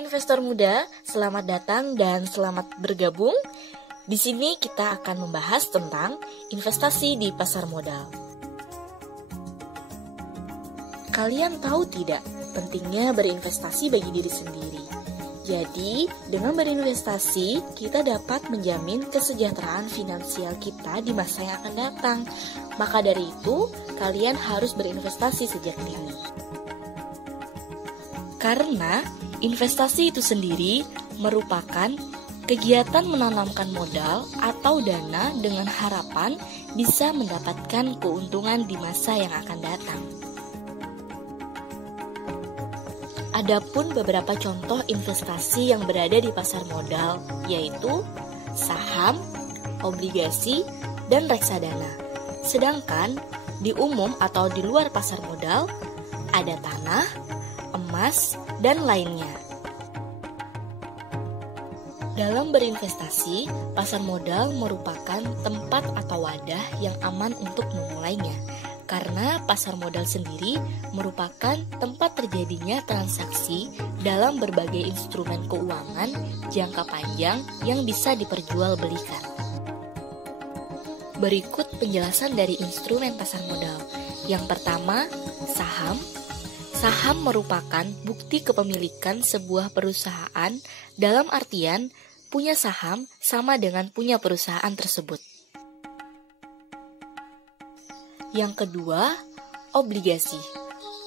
Hai investor muda, selamat datang dan selamat bergabung. Di sini kita akan membahas tentang investasi di pasar modal. Kalian tahu tidak pentingnya berinvestasi bagi diri sendiri? Jadi, dengan berinvestasi, kita dapat menjamin kesejahteraan finansial kita di masa yang akan datang. Maka dari itu, kalian harus berinvestasi sejak dini. Karena investasi itu sendiri merupakan kegiatan menanamkan modal atau dana dengan harapan bisa mendapatkan keuntungan di masa yang akan datang. Adapun beberapa contoh investasi yang berada di pasar modal, yaitu saham, obligasi, dan reksadana. Sedangkan di umum atau di luar pasar modal, ada tanah, emas, dan lainnya. Dalam berinvestasi, pasar modal merupakan tempat atau wadah yang aman untuk memulainya, karena pasar modal sendiri merupakan tempat terjadinya transaksi dalam berbagai instrumen keuangan jangka panjang yang bisa diperjualbelikan. Berikut penjelasan dari instrumen pasar modal. Yang pertama, saham. Saham merupakan bukti kepemilikan sebuah perusahaan dalam artian punya saham sama dengan punya perusahaan tersebut. Yang kedua, obligasi.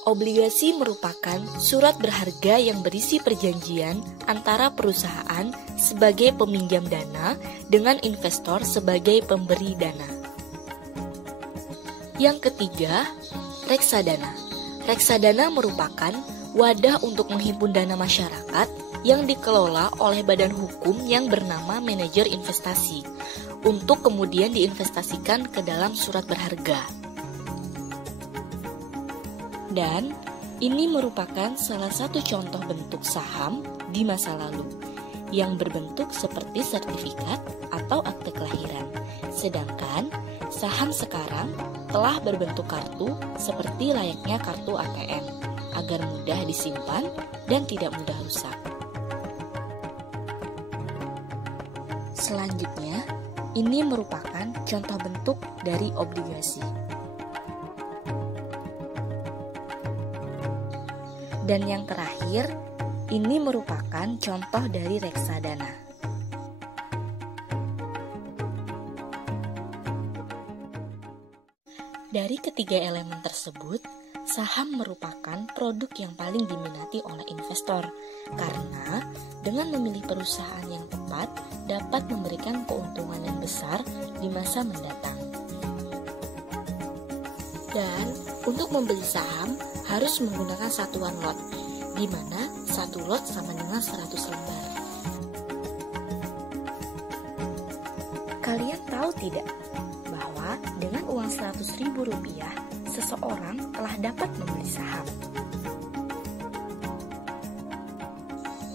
Obligasi merupakan surat berharga yang berisi perjanjian antara perusahaan sebagai peminjam dana dengan investor sebagai pemberi dana. Yang ketiga, reksadana. Reksadana merupakan wadah untuk menghimpun dana masyarakat yang dikelola oleh badan hukum yang bernama manajer investasi untuk kemudian diinvestasikan ke dalam surat berharga. Dan ini merupakan salah satu contoh bentuk saham di masa lalu yang berbentuk seperti sertifikat atau akte kelahiran. Sedangkan saham sekarang telah berbentuk kartu seperti layaknya kartu ATM agar mudah disimpan dan tidak mudah rusak. Selanjutnya, ini merupakan contoh bentuk dari obligasi. Dan yang terakhir, ini merupakan contoh dari reksadana. Dari ketiga elemen tersebut, saham merupakan produk yang paling diminati oleh investor karena dengan memilih perusahaan yang tepat dapat memberikan keuntungan yang besar di masa mendatang. Dan untuk membeli saham harus menggunakan satuan lot, di mana satu lot sama dengan 100 lembar. Kalian tahu tidak bahwa dengan uang Rp100.000 seseorang telah dapat membeli saham?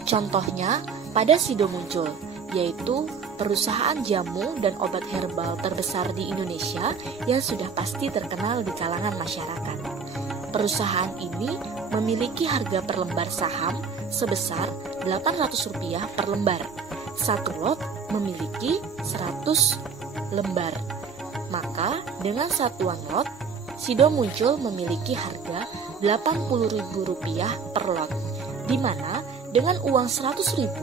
Contohnya pada Sido Muncul, yaitu perusahaan jamu dan obat herbal terbesar di Indonesia yang sudah pasti terkenal di kalangan masyarakat. Perusahaan ini memiliki harga per lembar saham sebesar Rp800 per lembar. Satu lot memiliki 100 lembar. Maka dengan satuan lot, Sido Muncul memiliki harga Rp80.000 per lot, di mana dengan uang Rp100.000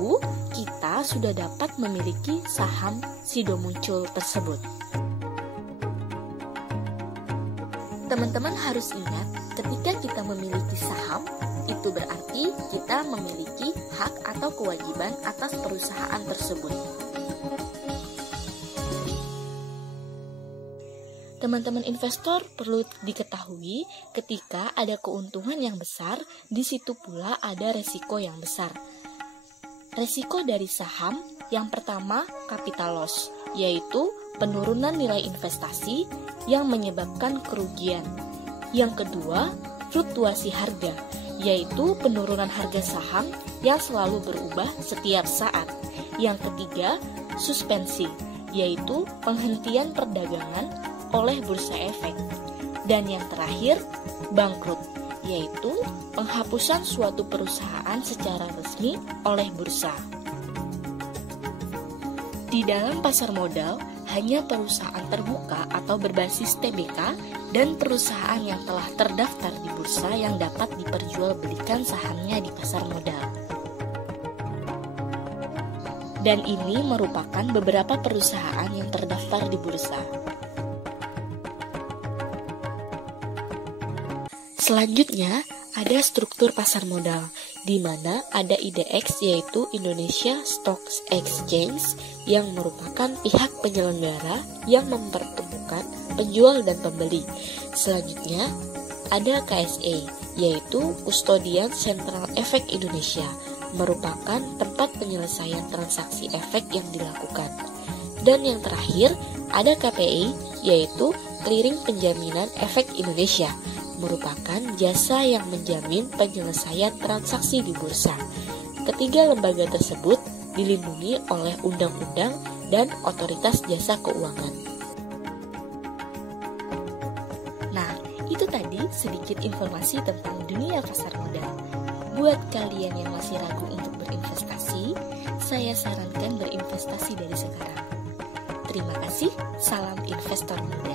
kita sudah dapat memiliki saham Sido Muncul tersebut. Teman-teman harus ingat, ketika kita memiliki saham, itu berarti kita memiliki hak atau kewajiban atas perusahaan tersebut. Teman-teman investor perlu diketahui ketika ada keuntungan yang besar, di situ pula ada resiko yang besar. Resiko dari saham yang pertama capital loss, yaitu penurunan nilai investasi yang menyebabkan kerugian. Yang kedua, fluktuasi harga, yaitu penurunan harga saham yang selalu berubah setiap saat. Yang ketiga, suspensi, yaitu penghentian perdagangan oleh bursa efek. Dan yang terakhir, bangkrut, yaitu penghapusan suatu perusahaan secara resmi oleh bursa. Di dalam pasar modal, hanya perusahaan terbuka atau berbasis TBK dan perusahaan yang telah terdaftar di bursa yang dapat diperjualbelikan sahamnya di pasar modal. Dan ini merupakan beberapa perusahaan yang terdaftar di bursa. Selanjutnya, ada struktur pasar modal, di mana ada IDX yaitu Indonesia Stock Exchange yang merupakan pihak penyelenggara yang mempertemukan penjual dan pembeli. Selanjutnya, ada KSE yaitu Kustodian Central Efek Indonesia, merupakan tempat penyelesaian transaksi efek yang dilakukan. Dan yang terakhir, ada KPI yaitu Clearing Penjaminan Efek Indonesia, merupakan jasa yang menjamin penyelesaian transaksi di bursa. Ketiga lembaga tersebut dilindungi oleh undang-undang dan otoritas jasa keuangan. Nah, itu tadi sedikit informasi tentang dunia pasar modal. Buat kalian yang masih ragu untuk berinvestasi, saya sarankan berinvestasi dari sekarang. Terima kasih, salam investor muda.